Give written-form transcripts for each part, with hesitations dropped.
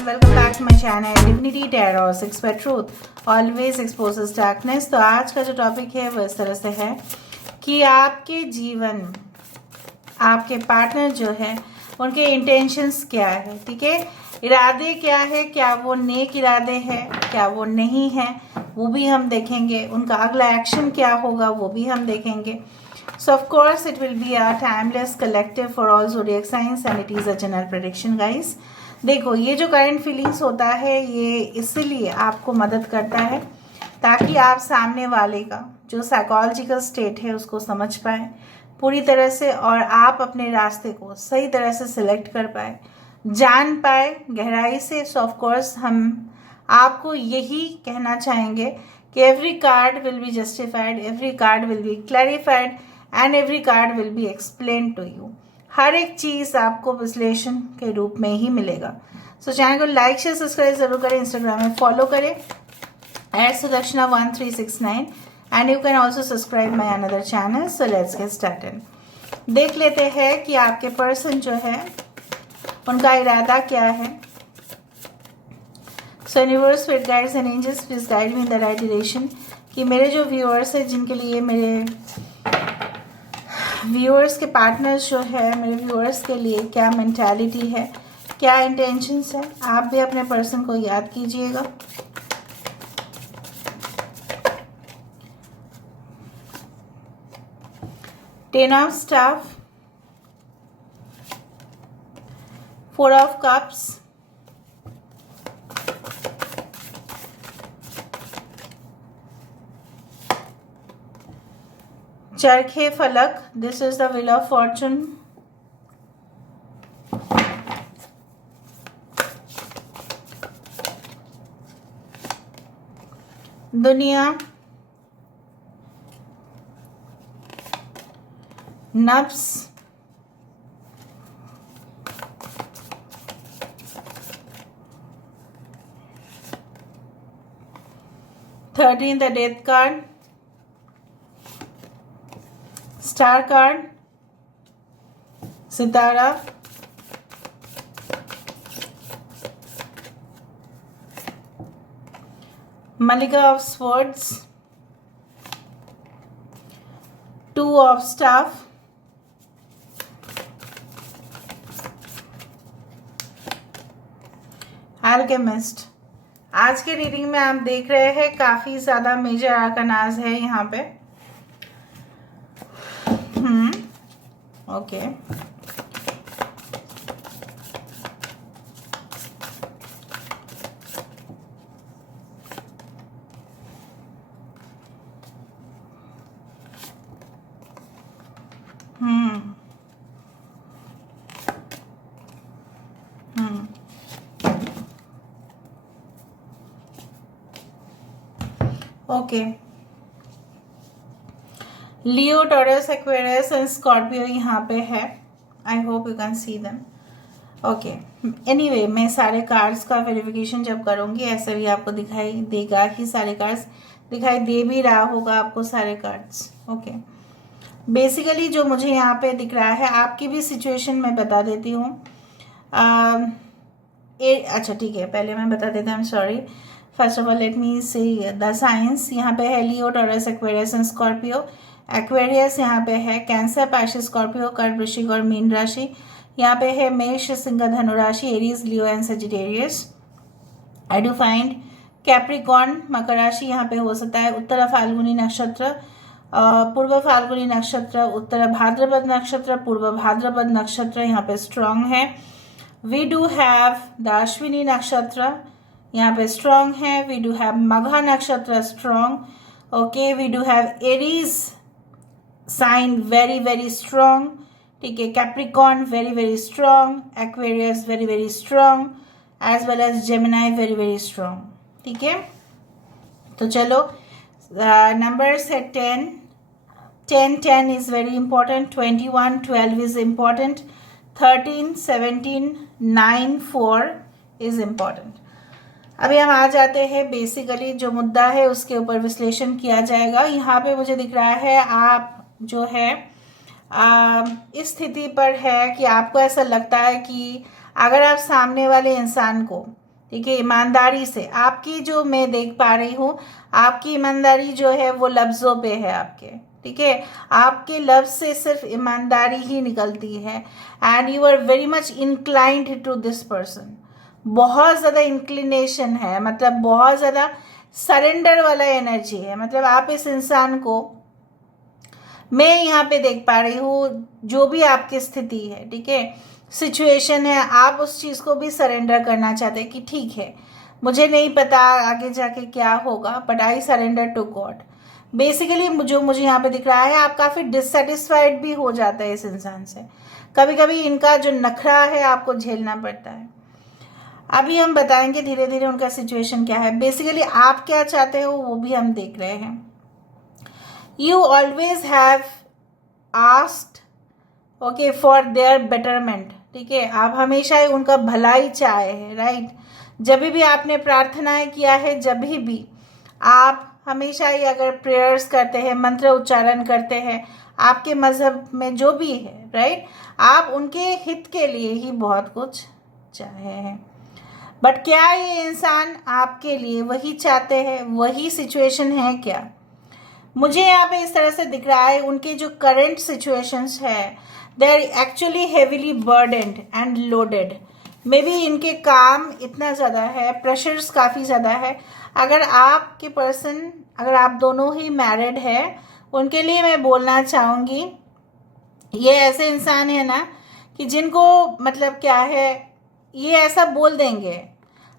Welcome back to my channel divinity tarot six by truth always exposes darkness. तो आज का जो topic है वो इस तरह से है कि आपके जीवन आपके पार्टनर जो है उनके इंटेंशंस क्या है, ठीक है, इरादे क्या है, क्या वो नेक इरादे हैं, क्या वो नहीं है, वो भी हम देखेंगे। उनका अगला एक्शन क्या होगा वो भी हम देखेंगे। So of course it will be a timeless collective for all zodiac signs and it is a general prediction guys। देखो ये जो करंट फीलिंग्स होता है ये इसलिए आपको मदद करता है ताकि आप सामने वाले का जो साइकोलॉजिकल स्टेट है उसको समझ पाए पूरी तरह से और आप अपने रास्ते को सही तरह से सिलेक्ट कर पाए, जान पाए गहराई से। सो ऑफ कोर्स हम आपको यही कहना चाहेंगे कि every card will be justified, every card will be clarified and every card will be explain to you. हर एक चीज आपको विश्लेषण के रूप में ही मिलेगा। सो चैनल को लाइक शेयर सब्सक्राइब जरूर करें, इंस्टाग्राम में फॉलो करें @Sudakshana1369 and you can also subscribe my another channel. So let's get started. देख लेते हैं कि आपके पर्सन जो है उनका इरादा क्या है। So universe spirit guides and angels please guide me in the right direction कि मेरे जो व्यूअर्स है जिनके लिए मेरे व्यूअर्स के पार्टनर्स जो है मेरे व्यूअर्स के लिए क्या मेंटालिटी है, क्या इंटेंशंस है। आप भी अपने पर्सन को याद कीजिएगा। Ten of staff, 4 of cups, चरखे फलक, this is the wheel of fortune, दुनिया, नफ्स, thirteen the death card, star card, सितारा, मलिका of swords, 2 of staff, alchemist. आज के रीडिंग में आप देख रहे हैं काफी ज्यादा मेजर आर्कनाज है यहाँ पे। Okay okay Leo, Taurus, Aquarius and Scorpio यहाँ पे है। I hope you can see them. Okay anyway मैं सारे कार्ड्स का वेरिफिकेशन जब करूँगी ऐसा भी आपको दिखाई देगा ही, सारे कार्ड्स दिखाई दे भी रहा होगा आपको सारे कार्ड्स। ओके बेसिकली जो मुझे यहाँ पे दिख रहा है आपकी भी सिचुएशन मैं बता देती हूँ। अच्छा ठीक है, पहले मैं बता देता हूँ, sorry. First of all let me say the signs. यहाँ पे है Leo, Taurus, Aquarius and Scorpio. Aquarius यहाँ पे है कैंसर, पाइसेस, स्कॉर्पियो, कर्क, वृश्चिक और मीन राशि। यहाँ पे है मेष, सिंह, धनु राशि, Aries, Leo and Sagittarius. I do find Capricorn, मकर राशि यहाँ पे हो सकता है। उत्तर फाल्गुनी नक्षत्र, पूर्व फाल्गुनी नक्षत्र, उत्तर भाद्रपद नक्षत्र, पूर्व भाद्रपद नक्षत्र यहाँ पे स्ट्रांग है। We do have the Ashwini nakshatra यहाँ पे स्ट्रांग है। We do have Magha nakshatra strong. Okay we do have Aries sign very very strong, ठीक है। Capricorn very very strong, Aquarius very very strong, as well as Gemini very very strong, ठीक है। तो चलो numbers है 10 is very important, 21 12 is important, 13 17 9 4 is important। अभी हम आ जाते हैं बेसिकली जो मुद्दा है उसके ऊपर विश्लेषण किया जाएगा। यहाँ पे मुझे दिख रहा है आप जो है इस स्थिति पर है कि आपको ऐसा लगता है कि अगर आप सामने वाले इंसान को ठीक है, ईमानदारी से। आपकी जो मैं देख पा रही हूँ, आपकी ईमानदारी जो है वो लफ्ज़ों पे है आपके, ठीक है, आपके लफ्ज़ से सिर्फ ईमानदारी ही निकलती है। And you are very much inclined to this person, बहुत ज़्यादा इंक्लिनेशन है, मतलब बहुत ज़्यादा सरेंडर वाला एनर्जी है। मतलब आप इस इंसान को, मैं यहाँ पे देख पा रही हूँ, जो भी आपकी स्थिति है, ठीक है, सिचुएशन है, आप उस चीज़ को भी सरेंडर करना चाहते हैं कि ठीक है, मुझे नहीं पता आगे जाके क्या होगा, but I surrender to God. Basically जो मुझे यहाँ पे दिख रहा है, आप काफ़ी डिससेटिस्फाइड भी हो जाते हैं इस इंसान से। कभी कभी इनका जो नखरा है आपको झेलना पड़ता है। अभी हम बताएंगे धीरे धीरे उनका सिचुएशन क्या है। बेसिकली आप क्या चाहते हो वो भी हम देख रहे हैं। You always have asked okay for their betterment, ठीक है, आप हमेशा ही उनका भलाई चाहे है, राइट। जब भी आपने प्रार्थनाएं किया है, जब भी आप हमेशा ही अगर प्रेयर्स करते हैं, मंत्र उच्चारण करते हैं, आपके मजहब में जो भी है, राइट, आप उनके हित के लिए ही बहुत कुछ चाहे हैं। बट क्या ये इंसान आपके लिए वही चाहते हैं, वही सिचुएशन है क्या? मुझे यहाँ पे इस तरह से दिख रहा है, उनके जो करंट सिचुएशंस है, they are actually heavily burdened and loaded. Maybe इनके काम इतना ज़्यादा है, प्रेशर्स काफ़ी ज़्यादा है। अगर आपके पर्सन, अगर आप दोनों ही मैरिड है, उनके लिए मैं बोलना चाहूँगी, ये ऐसे इंसान है ना कि जिनको मतलब क्या है, ये ऐसा बोल देंगे,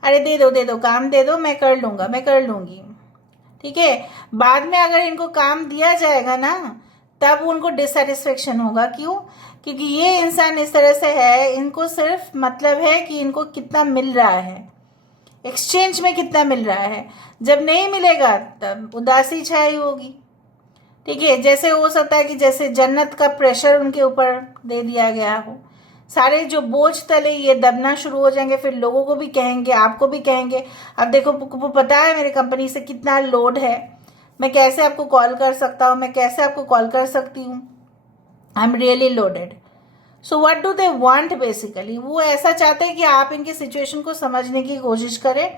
अरे दे दो काम दे दो, मैं कर लूँगा, मैं कर लूँगी, ठीक है। बाद में अगर इनको काम दिया जाएगा ना, तब उनको डिससेटिस्फेक्शन होगा। क्यों? क्योंकि ये इंसान इस तरह से है, इनको सिर्फ मतलब है कि इनको कितना मिल रहा है, एक्सचेंज में कितना मिल रहा है। जब नहीं मिलेगा तब उदासी छाई होगी, ठीक है। जैसे हो सकता है कि जैसे जन्नत का प्रेशर उनके ऊपर दे दिया गया हो, सारे जो बोझ तले ये दबना शुरू हो जाएंगे, फिर लोगों को भी कहेंगे, आपको भी कहेंगे, अब देखो वो पता है मेरी कंपनी से कितना लोड है, मैं कैसे आपको कॉल कर सकता हूँ, मैं कैसे आपको कॉल कर सकती हूँ, I am really loaded. So what do they want? Basically वो ऐसा चाहते हैं कि आप इनकी सिचुएशन को समझने की कोशिश करें,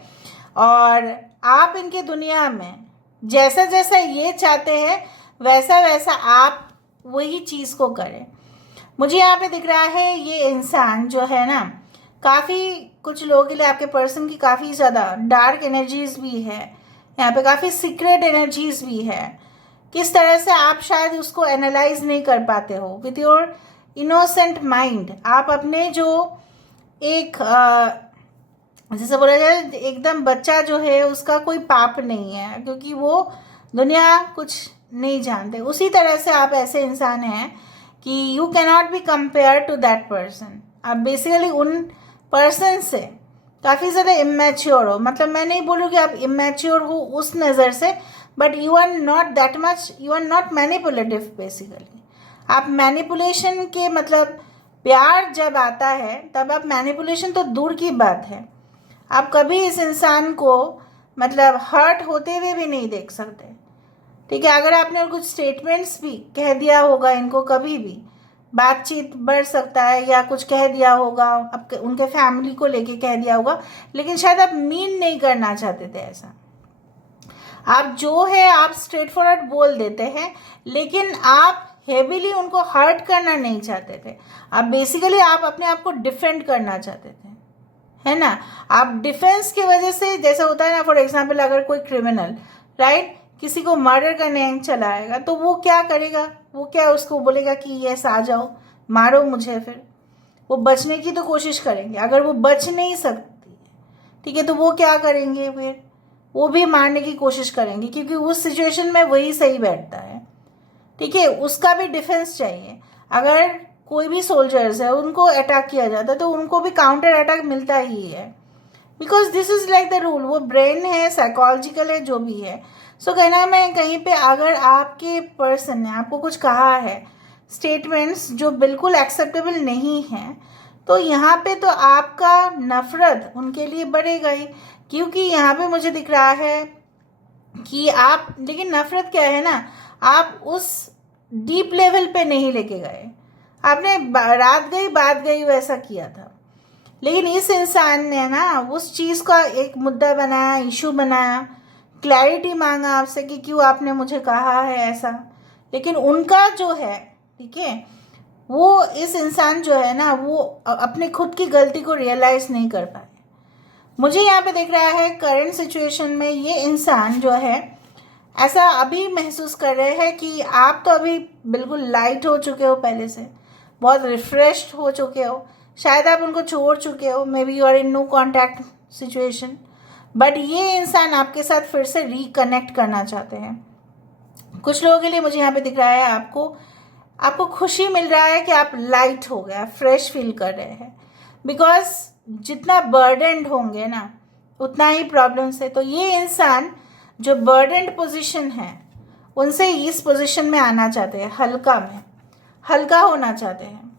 और आप इनकी दुनिया में जैसा जैसा ये चाहते हैं वैसा वैसा आप वही चीज़ को करें। मुझे यहाँ पे दिख रहा है ये इंसान जो है ना, काफ़ी कुछ लोगों के लिए आपके पर्सन की काफ़ी ज़्यादा डार्क एनर्जीज भी है, यहाँ पे काफ़ी सीक्रेट एनर्जीज भी है। किस तरह से आप शायद उसको एनालाइज नहीं कर पाते हो विथ योर इनोसेंट माइंड। आप अपने जो एक जैसे बोला जाए एकदम बच्चा जो है, उसका कोई पाप नहीं है, क्योंकि वो दुनिया कुछ नहीं जानते। उसी तरह से आप ऐसे इंसान हैं कि you cannot be compare to that person. आप बेसिकली उन पर्सन से काफ़ी ज़्यादा इमेच्योर हो। मतलब मैं नहीं बोलूँ कि आप इमेच्योर हो उस नज़र से, but you are not that much, you are not manipulative. Basically आप मैनिपुलेशन के मतलब प्यार जब आता है तब आप मैनिपुलेशन तो दूर की बात है, आप कभी इस इंसान को मतलब हर्ट होते हुए भी नहीं देख सकते, ठीक है। अगर आपने कुछ स्टेटमेंट्स भी कह दिया होगा इनको, कभी भी बातचीत बढ़ सकता है, या कुछ कह दिया होगा अब उनके फैमिली को लेके कह दिया होगा, लेकिन शायद आप मीन नहीं करना चाहते थे ऐसा। आप जो है आप स्ट्रेट फॉरवर्ड बोल देते हैं, लेकिन आप हेवीली उनको हर्ट करना नहीं चाहते थे। आप बेसिकली आप अपने आप को डिफेंड करना चाहते थे, है ना। आप डिफेंस की वजह से, जैसे होता है ना, फॉर एग्जाम्पल अगर कोई क्रिमिनल, राइट, किसी को मर्डर करने चला आएगा, तो वो क्या करेगा, वो क्या उसको बोलेगा कि यस आ जाओ मारो मुझे, फिर वो बचने की तो कोशिश करेंगे। अगर वो बच नहीं सकती, ठीक है, तो वो क्या करेंगे, फिर वो भी मारने की कोशिश करेंगे, क्योंकि उस सिचुएशन में वही सही बैठता है, ठीक है। उसका भी डिफेंस चाहिए। अगर कोई भी सोल्जर्स है उनको अटैक किया जाता है तो उनको भी काउंटर अटैक मिलता ही है, because this is like the rule. वो ब्रेन है, साइकोलॉजिकल है, जो भी है। सो कहना है मैं कहीं पे अगर आपके पर्सन ने आपको कुछ कहा है, स्टेटमेंट्स जो बिल्कुल एक्सेप्टेबल नहीं है, तो यहाँ पे तो आपका नफरत उनके लिए बढ़ेगा ही, क्योंकि यहाँ पे मुझे दिख रहा है कि आप, लेकिन नफरत क्या है ना, आप उस डीप लेवल पे नहीं लेके गए, आपने रात गई बात गई वैसा किया था। लेकिन इस इंसान ने ना उस चीज़ का एक मुद्दा बनाया, इशू बनाया, क्लैरिटी मांगा आपसे कि क्यों आपने मुझे कहा है ऐसा। लेकिन उनका जो है, ठीक है, वो इस इंसान जो है ना वो अपने खुद की गलती को रियलाइज़ नहीं कर पाए। मुझे यहाँ पे दिख रहा है करंट सिचुएशन में ये इंसान जो है ऐसा अभी महसूस कर रहे हैं कि आप तो अभी बिल्कुल लाइट हो चुके हो, पहले से बहुत रिफ्रेश्ड हो चुके हो, शायद आप उनको छोड़ चुके हो, maybe you are in no contact situation, but ये इंसान आपके साथ फिर से रिकनेक्ट करना चाहते हैं। कुछ लोगों के लिए मुझे यहाँ पे दिख रहा है आपको खुशी मिल रहा है कि आप लाइट हो गया, फ्रेश फील कर रहे हैं, बिकॉज जितना बर्डनड होंगे ना उतना ही प्रॉब्लम से। तो ये इंसान जो बर्डनड पोजीशन है उनसे इस पोजीशन में आना चाहते हैं, हल्का होना चाहते हैं,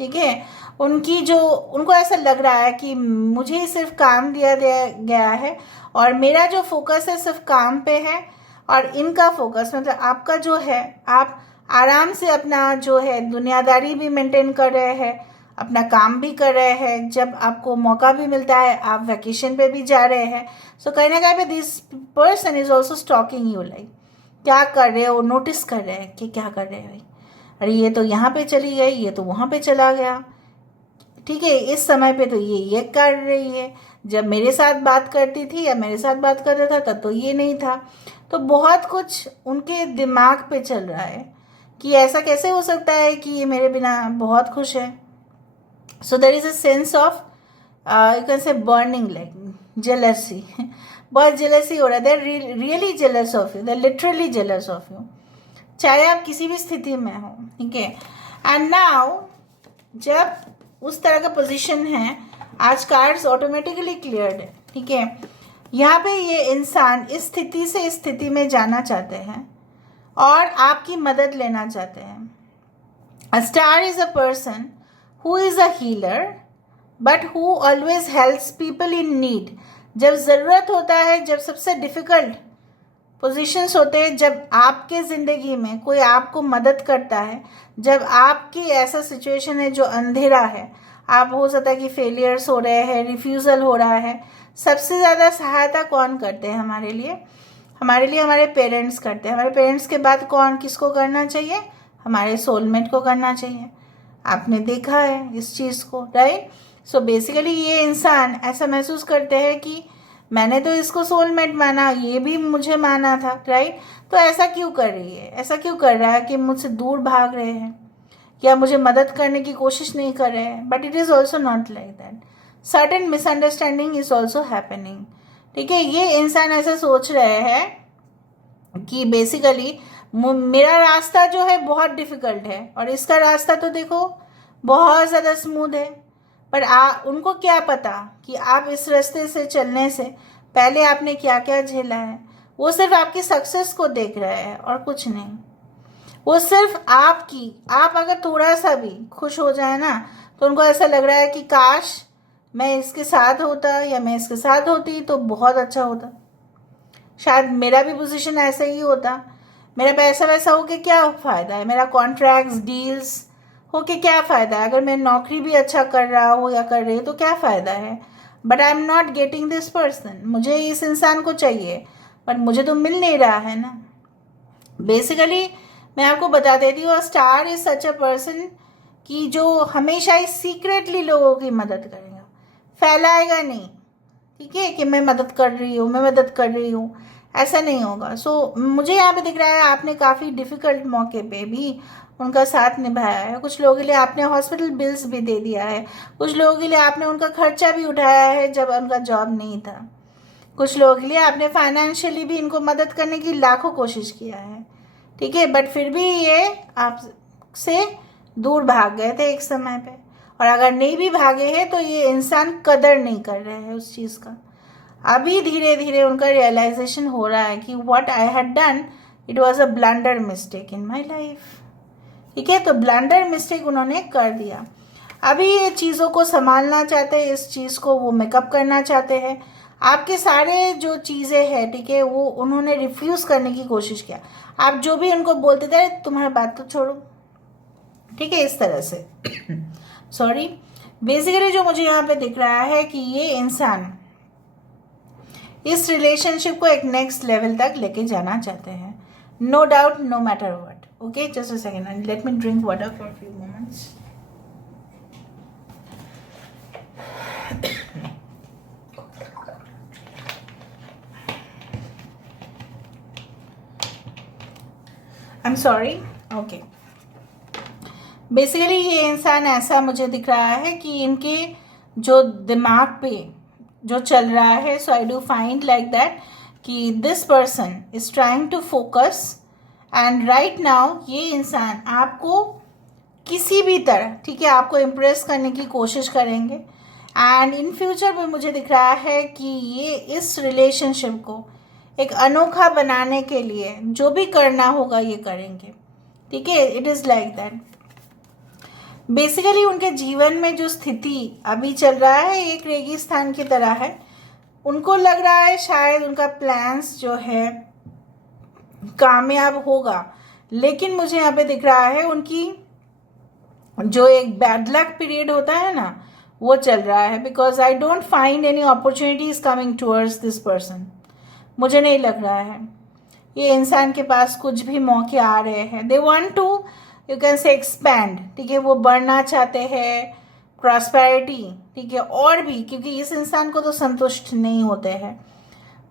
ठीक है। उनको ऐसा लग रहा है कि मुझे सिर्फ काम दिया गया है और मेरा जो फोकस है सिर्फ काम पे है, और इनका फोकस मतलब आपका जो है, आप आराम से अपना जो है दुनियादारी भी मेंटेन कर रहे हैं, अपना काम भी कर रहे हैं, जब आपको मौका भी मिलता है आप वैकेशन पे भी जा रहे हैं। सो कहीं ना कहीं पे this person is also stalking you, like क्या कर रहे हो, नोटिस कर रहे हैं कि क्या कर रहे हैं, अरे ये तो यहाँ पे चली गई, ये तो वहाँ पे चला गया, ठीक है, इस समय पे तो ये कर रही है, जब मेरे साथ बात करती थी या मेरे साथ बात करता था तब तो ये नहीं था। तो बहुत कुछ उनके दिमाग पे चल रहा है कि ऐसा कैसे हो सकता है कि ये मेरे बिना बहुत खुश है। So there is a sense of you can say burning, like jealousy बहुत जेलसी हो रहा है, they really jealous of you, they literally jealous of you, चाहे आप किसी भी स्थिति में हो, ठीक है। एंड नाउ जब उस तरह का पोजीशन है, आज कार्ड्स ऑटोमेटिकली क्लियर्ड है, ठीक है। यहाँ पे ये इंसान इस स्थिति से इस स्थिति में जाना चाहते हैं और आपकी मदद लेना चाहते हैं। A star is a person who is a healer but who always helps people in need. जब ज़रूरत होता है, जब सबसे डिफ़िकल्ट पोजीशंस होते हैं, जब आपके ज़िंदगी में कोई आपको मदद करता है, जब आपकी ऐसा सिचुएशन है जो अंधेरा है, आप हो सकता है कि फेलियर्स हो रहे हैं, रिफ्यूज़ल हो रहा है, सबसे ज़्यादा सहायता कौन करते हैं हमारे लिए हमारे पेरेंट्स करते हैं। हमारे पेरेंट्स के बाद किसको करना चाहिए? हमारे सोलमेट को करना चाहिए। आपने देखा है इस चीज़ को, राइट। सो बेसिकली ये इंसान ऐसा महसूस करते हैं कि मैंने तो इसको सोलमेट माना, ये भी मुझे माना था, राइट। तो ऐसा क्यों कर रही है, ऐसा क्यों कर रहा है कि मुझसे दूर भाग रहे हैं या मुझे मदद करने की कोशिश नहीं कर रहे हैं। But it is also not like that, certain misunderstanding is also happening, ठीक है। ये इंसान ऐसा सोच रहे हैं कि बेसिकली मेरा रास्ता जो है बहुत डिफ़िकल्ट है और इसका रास्ता तो देखो बहुत ज़्यादा स्मूथ है, पर उनको क्या पता कि आप इस रास्ते से चलने से पहले आपने क्या क्या झेला है। वो सिर्फ आपकी सक्सेस को देख रहे हैं और कुछ नहीं। वो सिर्फ आप अगर थोड़ा सा भी खुश हो जाए ना तो उनको ऐसा लग रहा है कि काश मैं इसके साथ होता या मैं इसके साथ होती तो बहुत अच्छा होता, शायद मेरा भी पोजीशन ऐसा ही होता, मेरा पैसा वैसा हो के क्या फ़ायदा है, मेरा कॉन्ट्रैक्ट्स डील्स हो के क्या फ़ायदा है, अगर मैं नौकरी भी अच्छा कर रहा हो या कर रही तो क्या फ़ायदा है। But I am not getting this person, मुझे इस इंसान को चाहिए बट मुझे तो मिल नहीं रहा है ना। बेसिकली मैं आपको बता देती हूँ, star is such a person कि जो हमेशा ही सीक्रेटली लोगों की मदद करेगा, फैलाएगा नहीं, ठीक है, कि मैं मदद कर रही हूँ, ऐसा नहीं होगा। सो मुझे यहाँ पे दिख रहा है आपने काफ़ी डिफ़िकल्ट मौके पे भी उनका साथ निभाया है। कुछ लोगों के लिए आपने हॉस्पिटल बिल्स भी दे दिया है, कुछ लोगों के लिए आपने उनका खर्चा भी उठाया है जब उनका जॉब नहीं था, कुछ लोगों के लिए आपने फाइनेंशियली भी इनको मदद करने की लाखों कोशिश किया है, ठीक है। बट फिर भी ये आपसे दूर भाग गए थे एक समय पे, और अगर नहीं भी भागे हैं तो ये इंसान कदर नहीं कर रहे हैं उस चीज़ का। अभी धीरे धीरे उनका रियलाइजेशन हो रहा है कि what I had done it was a blunder mistake in my life, ठीक है। तो ब्लंडर मिस्टेक उन्होंने कर दिया। अभी ये चीज़ों को संभालना चाहते हैं, इस चीज़ को वो मेकअप करना चाहते हैं। आपके सारे जो चीज़ें हैं, ठीक है, वो उन्होंने रिफ्यूज़ करने की कोशिश किया। आप जो भी उनको बोलते थे तुम्हारी बात तो छोड़ो, ठीक है, इस तरह से सॉरी। बेसिकली जो मुझे यहाँ पे दिख रहा है कि ये इंसान इस रिलेशनशिप को एक नेक्स्ट लेवल तक लेके जाना चाहते हैं, no doubt, no matter what. Okay, just a second and let me drink water for few moments. I am sorry. Okay, basically ये इंसान ऐसा मुझे दिख रहा है कि इनके जो दिमाग पे जो चल रहा है, so I do find like that कि this person is trying to focus and right now ये इंसान आपको किसी भी तरह, ठीक है, आपको इम्प्रेस करने की कोशिश करेंगे. एंड इन फ्यूचर में मुझे दिख रहा है कि ये इस रिलेशनशिप को एक अनोखा बनाने के लिए जो भी करना होगा ये करेंगे. ठीक है, it is like that. Basically उनके जीवन में जो स्थिति अभी चल रहा है एक रेगिस्तान की तरह है. उनको लग रहा है शायद उनका प्लान्स जो है कामयाब होगा, लेकिन मुझे यहाँ पे दिख रहा है उनकी जो एक बैड लक पीरियड होता है ना, वो चल रहा है. Because I don't find any opportunities coming towards this person. मुझे नहीं लग रहा है ये इंसान के पास कुछ भी मौके आ रहे हैं. They want to, you can say, expand. ठीक है, वो बढ़ना चाहते हैं, प्रॉस्पेरिटी. ठीक है, और भी, क्योंकि इस इंसान को तो संतुष्ट नहीं होते हैं.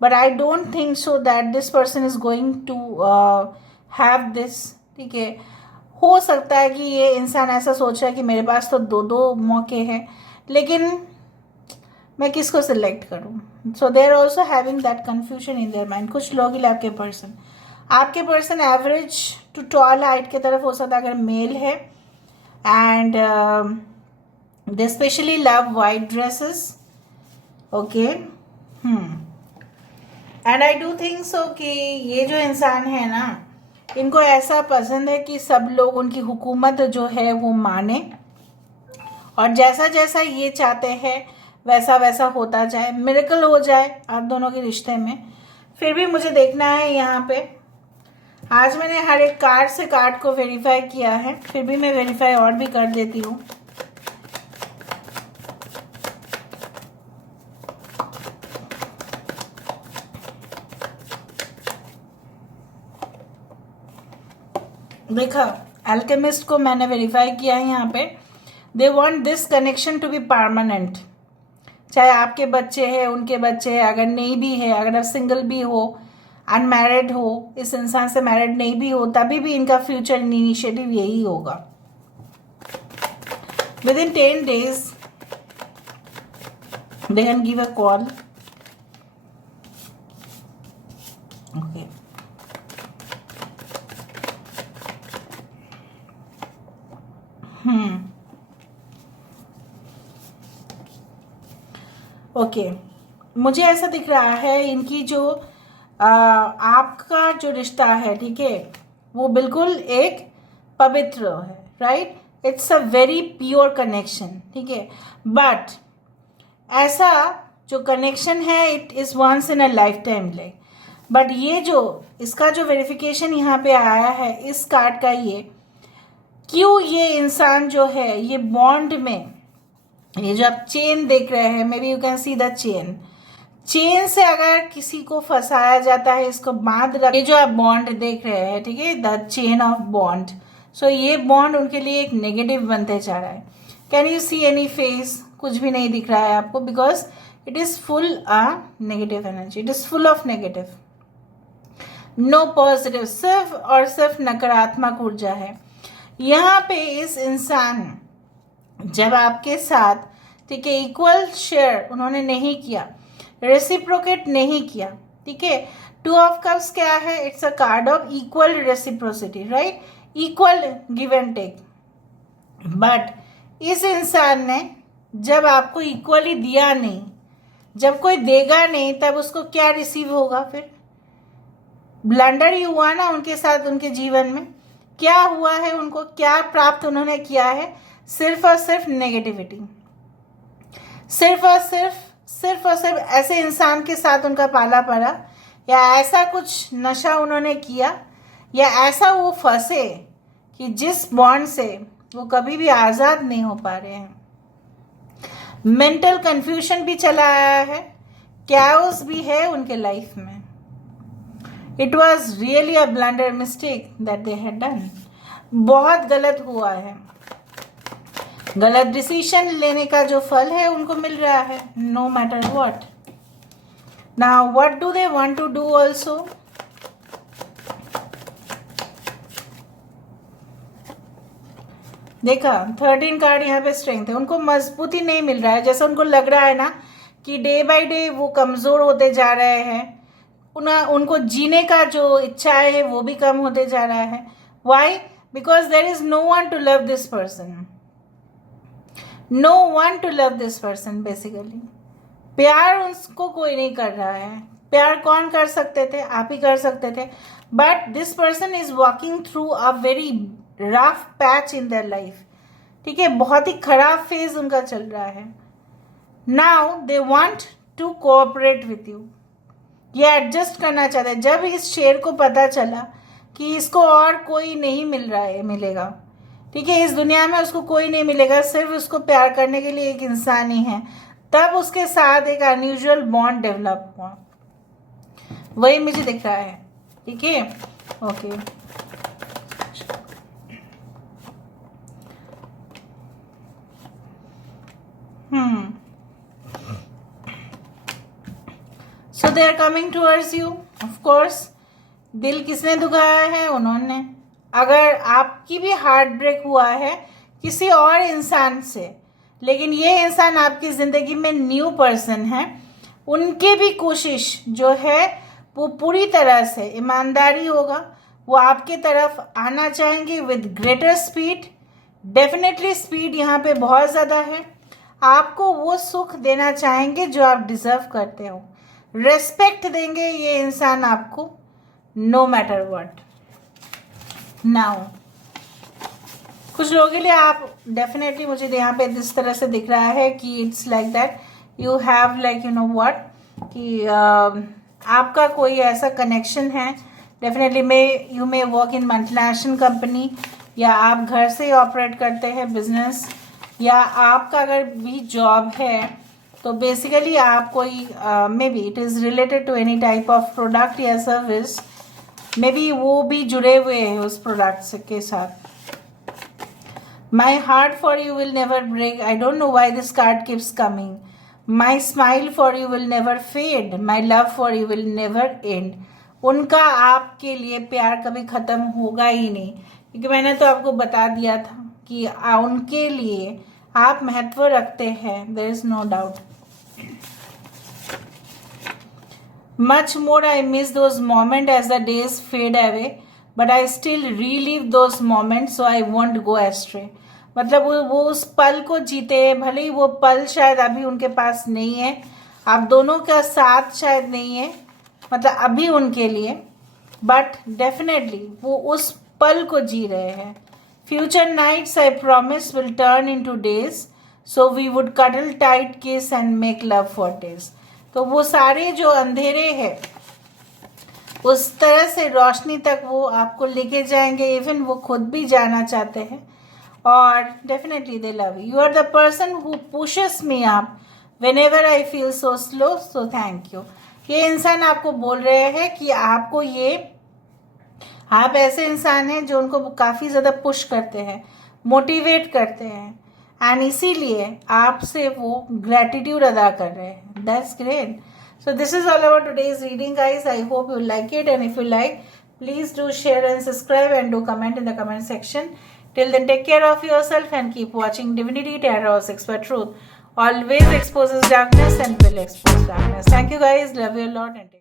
But I don't think so that this person is going to have this. ठीक है, हो सकता है कि ये इंसान ऐसा सोच रहा है कि मेरे पास तो दो दो मौके हैं, लेकिन मैं किसको सिलेक्ट करूं. So they are also having that confusion in their mind. कुछ लोग ही आपके person average to tall height की तरफ हो सकता है अगर मेल है. And they specially love white dresses. Okay, and I do think so कि ये जो इंसान है ना, इनको ऐसा पसंद है कि सब लोग उनकी हुकूमत जो है वो माने, और जैसा जैसा ये चाहते हैं वैसा वैसा होता जाए, मिरेकल हो जाए आप दोनों के रिश्ते में. फिर भी मुझे देखना है यहाँ पे. आज मैंने हर एक कार्ड से कार्ड को वेरीफाई किया है, फिर भी मैं वेरीफाई और भी कर देती हूँ. देखा, अल्केमिस्ट को मैंने वेरीफाई किया है यहाँ पे. They want this connection to be permanent. चाहे आपके बच्चे हैं, उनके बच्चे हैं, अगर नहीं भी है, अगर आप सिंगल भी हो, अनमैरिड हो, इस इंसान से मैरिड नहीं भी हो, तभी भी इनका फ्यूचर इनिशिएटिव यही होगा. With in 10 days they can give a call. Okay. Okay, मुझे ऐसा दिख रहा है इनकी जो आपका जो रिश्ता है, ठीक है, वो बिल्कुल एक पवित्र है. Right, it's a very pure connection. ठीक है, बट ऐसा जो कनेक्शन है it is once in a lifetime like. But ये जो इसका जो वेरिफिकेशन यहाँ पे आया है इस कार्ड का, ये क्यों ये इंसान जो है ये बॉन्ड में, ये जो आप चेन देख रहे हैं, may be you can see the chain से अगर किसी को फंसाया जाता है, इसको बांध रख, ये जो आप बॉन्ड देख रहे हैं, ठीक है, द चेन ऑफ बॉन्ड. सो ये बॉन्ड उनके लिए एक नेगेटिव बनते जा रहा है. Can you see any face? कुछ भी नहीं दिख रहा है आपको, because it is full a negative energy. It is full of negative, no positive, सिर्फ और सिर्फ नकारात्मक ऊर्जा है यहाँ पे. इस इंसान जब आपके साथ, ठीक है, इक्वल शेयर उन्होंने नहीं किया, रेसिप्रोकेट नहीं किया. ठीक है, 2 of Cups क्या है? It's a card of equal reciprocity. Right, equal give and take. But इस इंसान ने जब आपको इक्वली दिया नहीं, जब कोई देगा नहीं, तब उसको क्या रिसीव होगा? फिर ब्लंडर ही हुआ ना उनके साथ. उनके जीवन में क्या हुआ है? उनको क्या प्राप्त उन्होंने किया है? सिर्फ और सिर्फ नेगेटिविटी. सिर्फ और सिर्फ ऐसे इंसान के साथ उनका पाला पड़ा, या ऐसा कुछ नशा उन्होंने किया, या ऐसा वो फंसे कि जिस बॉन्ड से वो कभी भी आज़ाद नहीं हो पा रहे हैं. मेंटल कंफ्यूजन भी चला आया है, कैओस भी है उनके लाइफ में। It was really a blunder mistake that they had done. बहुत गलत हुआ है, गलत डिसीजन लेने का जो फल है उनको मिल रहा है, no matter what. Now what do they want to do also? देखा 13 कार्ड यहाँ पे स्ट्रेंथ है, उनको मजबूती नहीं मिल रहा है। जैसे उनको लग रहा है ना कि डे बाय डे वो कमजोर होते जा रहे हैं, उनको जीने का जो इच्छा है वो भी कम होते जा रहा है। Why? Because there is no one to love this person, no one to love this person. Basically प्यार उसको कोई नहीं कर रहा है। प्यार कौन कर सकते थे? आप ही कर सकते थे। But this person is walking through a very rough patch in their life. ठीक है, बहुत ही खराब फेज उनका चल रहा है। Now they want to cooperate with you, ये एडजस्ट करना चाहते हैं। जब इस शेर को पता चला कि इसको और कोई नहीं मिल रहा है, मिलेगा, ठीक है, इस दुनिया में उसको कोई नहीं मिलेगा, सिर्फ उसको प्यार करने के लिए एक इंसान ही है, तब उसके साथ एक अनयूजुअल बॉन्ड डेवलप हुआ। वही मुझे दिख रहा है। ठीक है, okay. So they are coming towards you, of course। दिल किसने दुखाया है? उन्होंने। अगर आपकी भी हार्ट ब्रेक हुआ है किसी और इंसान से, लेकिन ये इंसान आपकी जिंदगी में न्यू पर्सन है, उनकी भी कोशिश जो है वो पूरी तरह से ईमानदारी होगा। वो आपके तरफ आना चाहेंगे with greater speed. Definitely speed यहाँ पे बहुत ज़्यादा है। आपको वो सुख देना चाहेंगे जो आप डिजर्व करते हो। रेस्पेक्ट देंगे ये इंसान आपको, नो मैटर व्हाट। नाउ कुछ लोगों के लिए आप डेफिनेटली, मुझे यहाँ पे इस तरह से दिख रहा है कि it's like that you have like you know what, कि आपका कोई ऐसा कनेक्शन है। Definitely you may work in multinational company, या आप घर से ऑपरेट करते हैं बिजनेस, या आपका अगर भी जॉब है तो बेसिकली आप कोई maybe it is related to any type of product या सर्विस, मे बी वो भी जुड़े हुए हैं उस प्रोडक्ट के साथ। My heart for you will never break. I don't know why this card keeps coming. My smile for you will never fade. My love for you will never end. उनका आपके लिए प्यार कभी ख़त्म होगा ही नहीं, क्योंकि मैंने तो आपको बता दिया था कि उनके लिए आप महत्व रखते हैं, there is no doubt. Much more I miss those moments as the days fade away, but I still relive those moments so I won't go astray। मतलब वो उस पल को जीते, भले ही वो पल शायद अभी उनके पास नहीं है, आप दोनों का साथ शायद नहीं है, मतलब अभी उनके लिए, बट डेफिनेटली वो उस पल को जी रहे हैं। Future nights I promise will turn into days, so we would cuddle tight, kiss and make love for days। तो वो सारे जो अंधेरे हैं उस तरह से रोशनी तक वो आपको लेके जाएंगे, इवन वो खुद भी जाना चाहते हैं। और definitely they love you. You are the person who pushes me up whenever I feel so slow, so thank you. ये इंसान आपको बोल रहे हैं कि आपको ये, आप ऐसे इंसान हैं जो उनको काफ़ी ज़्यादा पुश करते हैं, मोटिवेट करते हैं, एंड इसीलिए आपसे वो ग्रैटिट्यूड अदा कर रहे हैं। That's great. So this is all about today's reading guys. I hope you like it, and if you like, please do share and subscribe and do comment in the comment section. Till then, take care of yourself and keep watching Divinity Tarot 6 for Truth. Always exposes darkness and will expose darkness. Thank you guys. Love you a lot and take care.